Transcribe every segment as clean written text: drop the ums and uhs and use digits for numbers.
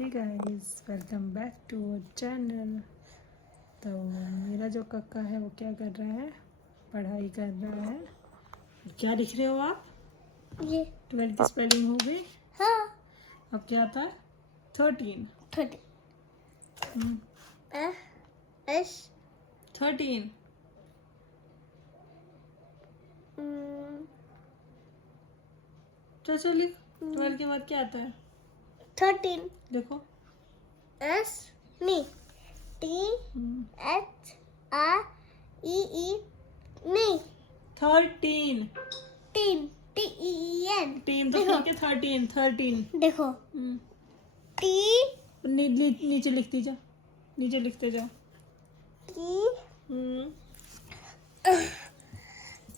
Hey guys, welcome back to our channel. तो मेरा जो काका है वो क्या कर रहा है, पढ़ाई कर रहा है। क्या लिख रहे हो आप? ये 12 की स्पेलिंग हो गई। हाँ अब क्या आता है? 13। 30 एस 13। चल लिख। 12 के बाद क्या आता है? 13 देखो। एस नहीं टी एच आर ई नहीं 13। टीन TEEN टीन तो ठीक है। 13। देखो टी नीचे लिखती जा, नीचे लिखते जाओ। T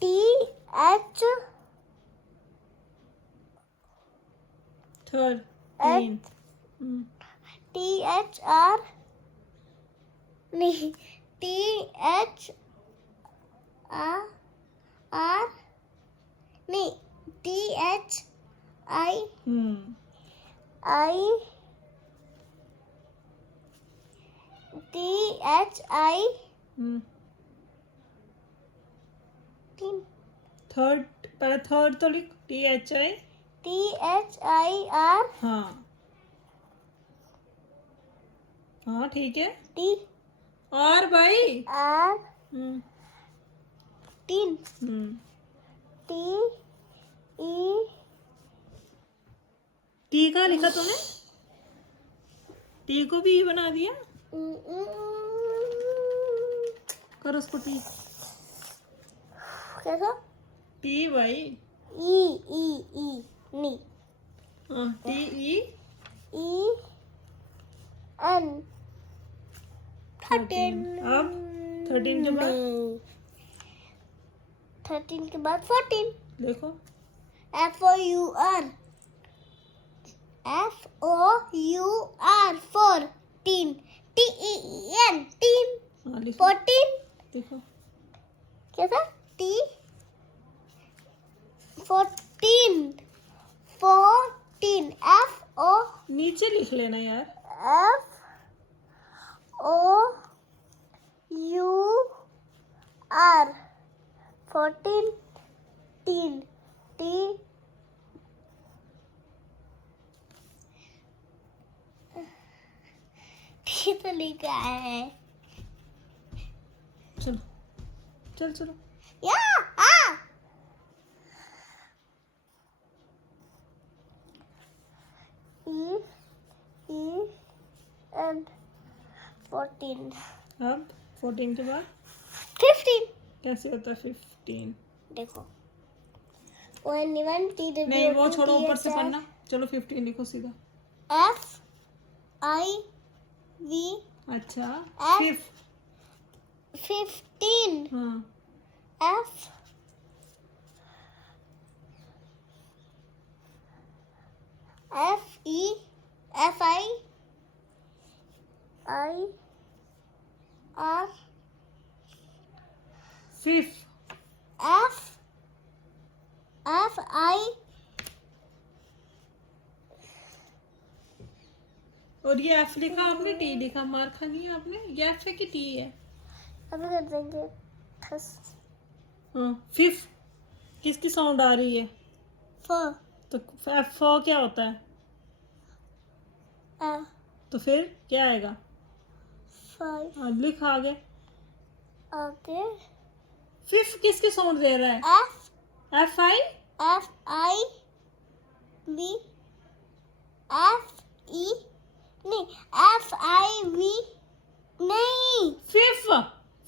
T H 13। T H R नहीं टी एच आर नहीं T H I T H I third, पहले थर्ड तो लिख। THI। THIR हाँ हाँ ठीक है। टी और भाई R hmm teen hmm T E T कहाँ लिखा तूने? टी को भी ई बना दिया। कर उसको टी। कैसा टी भाई। ई नी हाँ TE। EN 13 अब 13 के बाद 13 के बाद 14 देखो। FOUR 14 TEEN टीन हाँ लिखो। 14 देखो। कैसा T 14 FO नीचे लिख लेना यार। FOUR 14 टीन T टी तो लिखा है चलो चलो। या and 14 अब 14 के बाद 15 कैसे होता है 15? देखो 1 T नहीं वो छोड़ो, ऊपर से पढ़ना। चलो 15 लिखो सीधा। FIV अच्छा F 15 हाँ F FI R fifth. FI और ये एफ लिखा आपने, टी लिखा, मार खा नहीं है आपने। ये एफ है कि टी है? अभी कर देंगे हाँ फिफ्थ किसकी साउंड आ रही है? फोर तो एफ क्या होता है? तो फिर क्या आएगा? 5 हाँ, लिख आगे। आगे फिफ्थ किसकी साउंड दे रहा है? FI FIV FE नहीं FIV नहीं फिफ्थ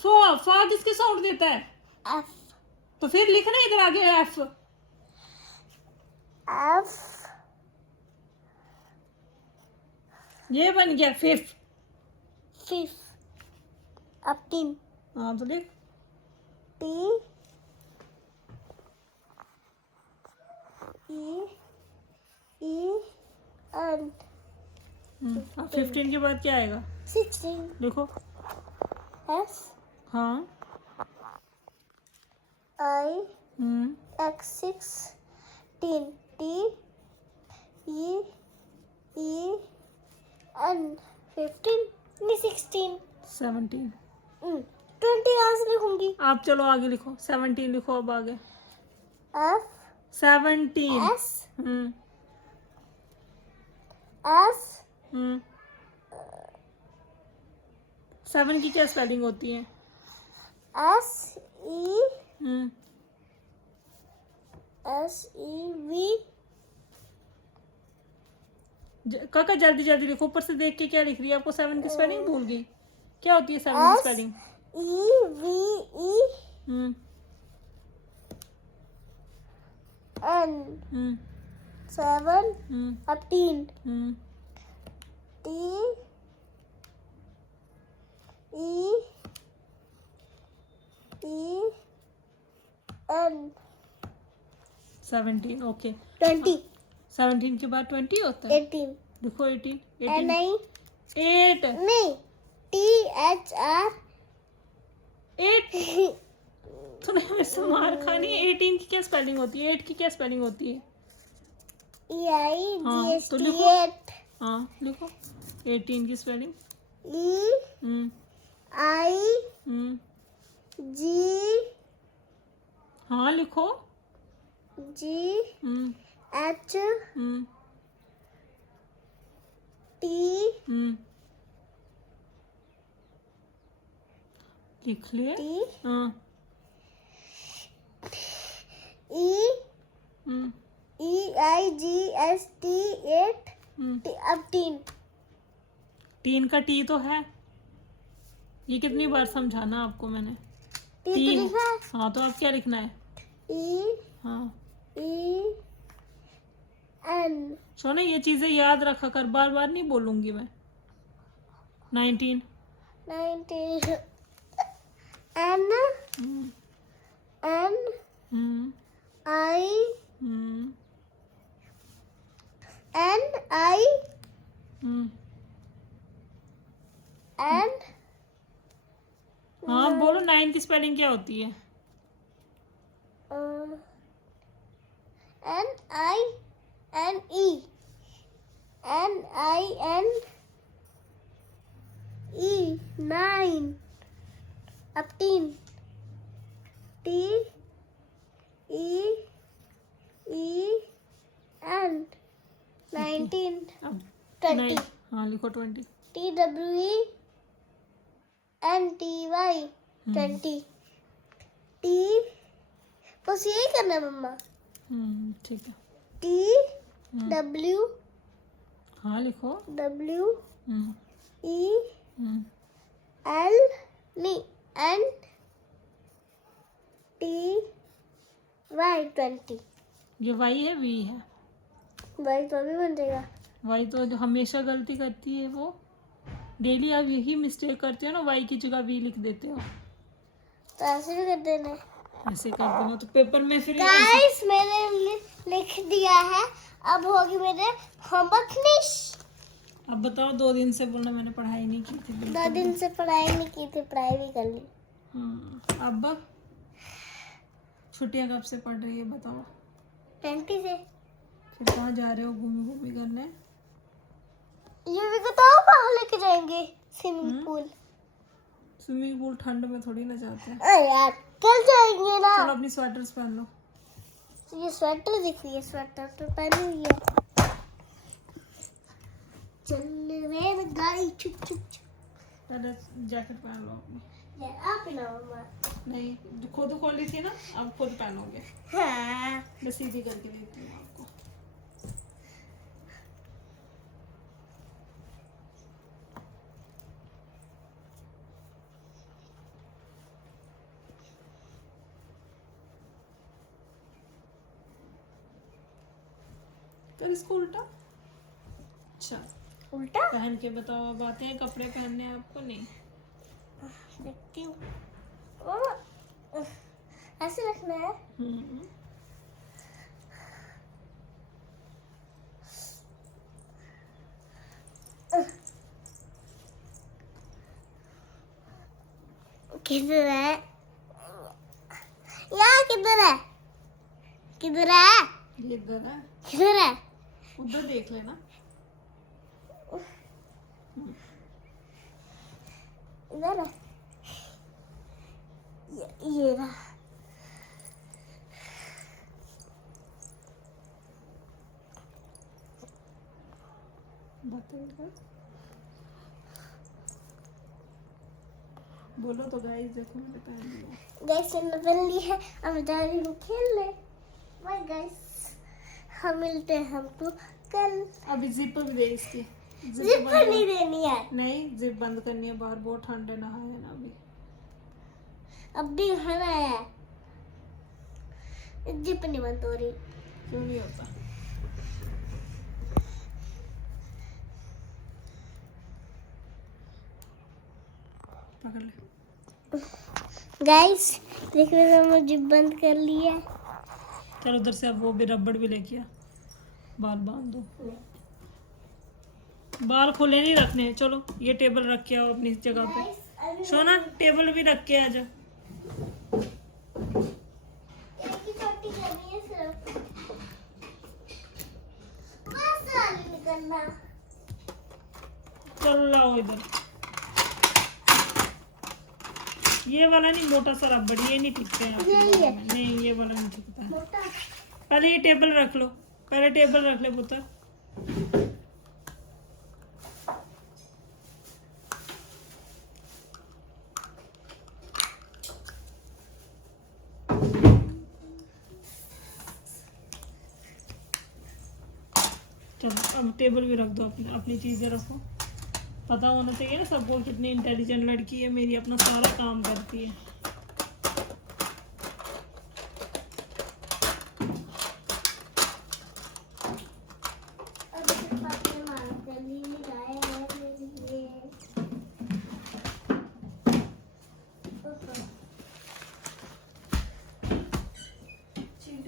फॉर किसकी साउंड देता है? F तो फिर लिखना इधर आगे एफ। ये बन गया फिफ्थ। अब 3 हाँ तो लिख T E N 15 के बाद क्या आएगा? 16 देखो। S हाँ I X 16 T E and 15 नहीं 16 17। 20 कहाँ से लिखूंगी? आप चलो आगे लिखो, 17 लिखो अब आगे। F 17। S हम्म S हम्म 7 की क्या स्पेलिंग होती है? S E हम्म S E V काका जल्दी जल्दी लिखो, ऊपर से देख के क्या लिख रही है? आपको 7 की स्पेलिंग भूल गई? क्या होती है 7 की S spelling? E V E हम्म N हम्म 7 हम्म 18 हम्म T E E N 17। Okay, 20 17 के बाद 20 होता है। 18 देखो 18 N 18 I 8 नहीं T H R 8 तूने मेरे से मार खानी है। 18 की क्या स्पेलिंग होती है? 8 की क्या स्पेलिंग होती है? E I G हाँ S तो T लिखो। 8 हाँ लिखो 18 की spelling. E hmm I hmm G हाँ लिखो। G हम्म H हम्म T हम्म लिख ले। T हाँ E hmm E I G S T 8 अब 3 3 का टी तो है। ये कितनी बार समझाना आपको मैंने? 3 टी तो है। लिखा है हाँ तो आप क्या लिखना है? E हाँ E N सोना ये चीजें याद रखा कर, बार बार नहीं बोलूंगी मैं। 19 19 N hmm N hmm I hmm N I hmm N हाँ बोलो 9 की स्पेलिंग क्या होती है? N I N E N I N E 9 अब 3 T E E N 19 अब 20 9। हाँ लिखो 20। T W E N T Y 20 T बस यही करना है मम्मा ठीक है। T W हाँ लिखो। W हम्म E हम्म L नहीं N T Y 20 ये वाई है वी है? भाई तो भी बन जाएगा वाई तो जो हमेशा गलती करती है वो, डेली आप यही मिस्टेक करते हो ना, वाई की जगह वी लिख देते हो। तो ऐसे भी कर देना ऐसे कर देना तो पेपर में फिर गाइस मैंने लिख दिया है अब होगी मेरे होमवर्क फिनिश अब बताओ, 2 दिन से बोलना मैंने पढ़ाई नहीं की थी 2 बिल्कुल दिन भी। से पढ़ाई नहीं की थी पढ़ाई भी कर ली अब छुट्टियां कब से पड़ रही है बताओ? 20 से फिर कहाँ जा रहे हो घूमी घूमी करने? ये भी बताओ कहाँ लेके जाएंगे स्विमिंग पूल स्विमिंग पूल ठंड में थोड़ी ना जाते हैं। अरे यार कल जाएंगे ना चलो अपनी स्वेटर्स पहन लो। ये स्वेटर दिख रही है स्वेटर तो पहनी हुई है चल रे गाड़ी चुप चुप चुप पहले जैकेट पहन लो अपनी। यार आप ना मम्मा नहीं जो खुद खोली थी ना, अब खुद पहनोगे। हाँ मैं सीधी करके देती हूँ आपको। कर इसको उल्टा। अच्छा उल्टा पहन के बताओ, अब आते हैं कपड़े पहनने आपको? नहीं देखती हूँ ऐसे रखना है किधर है यार किधर है किधर है ये इधर है, किधर है उधर देख लेना। किधर है? ये रहा। बोलो तो गाइस, देखो मैंने पहन लिया। गाइस मैंने पहन ली है, अब जा रही हूँ खेलने। बाय गाइस, हम मिलते हैं हमको कल। अभी जिप भी दे इसकी। जिप नहीं देनी है, नहीं, जिप बंद करनी है, बाहर बहुत ठंड है, नहाए है ना अभी। अब भी खाना है। जिप नहीं बंद हो रही। क्यों नहीं होता? पकड़ ले गाइस देख रहे हो, मैं जिप बंद कर लिया। चल उधर से अब वो भी रबड़ भी लेके आ, बाल बांध दो। बाल खुले नहीं रखने हैं। चलो ये टेबल रख के आओ अपनी जगह पे। सोना टेबल भी रख के आ जा। छोटी करनी है सिर्फ, बस वाली निकलना। चलो लाओ इधर। ये वाला नहीं, मोटा सा रबड़, ये नहीं टिकते हैं। यही है। नहीं, ये वाला नहीं टिकता है। मोटा। पहले ये टेबल रख लो, पहले टेबल रख ले पुत्र। चलो अब टेबल भी रख दो, अपनी अपनी चीजें रखो। पता होना चाहिए ना सबको कितनी इंटेलिजेंट लड़की है मेरी, अपना सारा काम करती है।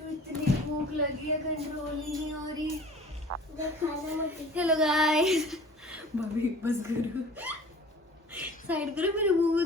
इतनी भूख लगी है, कंट्रोल ही नहीं हो रही। हेलो गाइस, भाभी बस करो, साइड करो, मेरे मुंह में